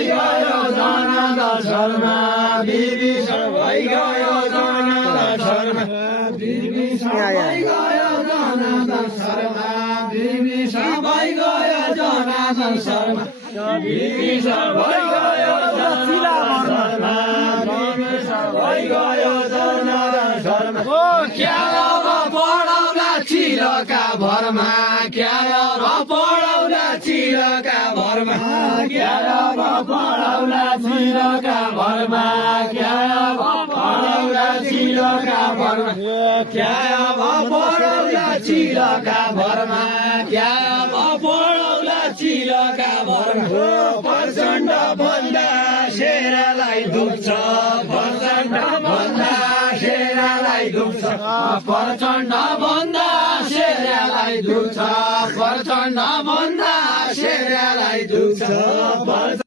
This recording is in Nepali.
भइगयो जनार्दन शर्मा विभीषण भइगयो जनार्दन शर्मा विभीषण भइगयो जनार्दन शर्मा विभीषण भइगयो जनार्दन शर्मा विभीषण भइगयो जनार्दन शर्मा विभीषण भइगयो जनार्दन शर्मा क्याब पढाउला चिरका भरमा क्याब पढाउला चिरका भरमा क्याब पढाउला चिरका भरमा क्याब पढाउला चिरका भरमा क्याब पढाउला चिरका भरमा क्याब पढाउला चिरका भरमा प्रचण्ड भन्दा शेरालाई दुख्छ प्रचण्ड भन्दा शेरालाई दुख्छ प्रचण्ड भन्दा शेरालाई दुख्छ प्रचण्ड भन्दा शेरालाई दुख्छ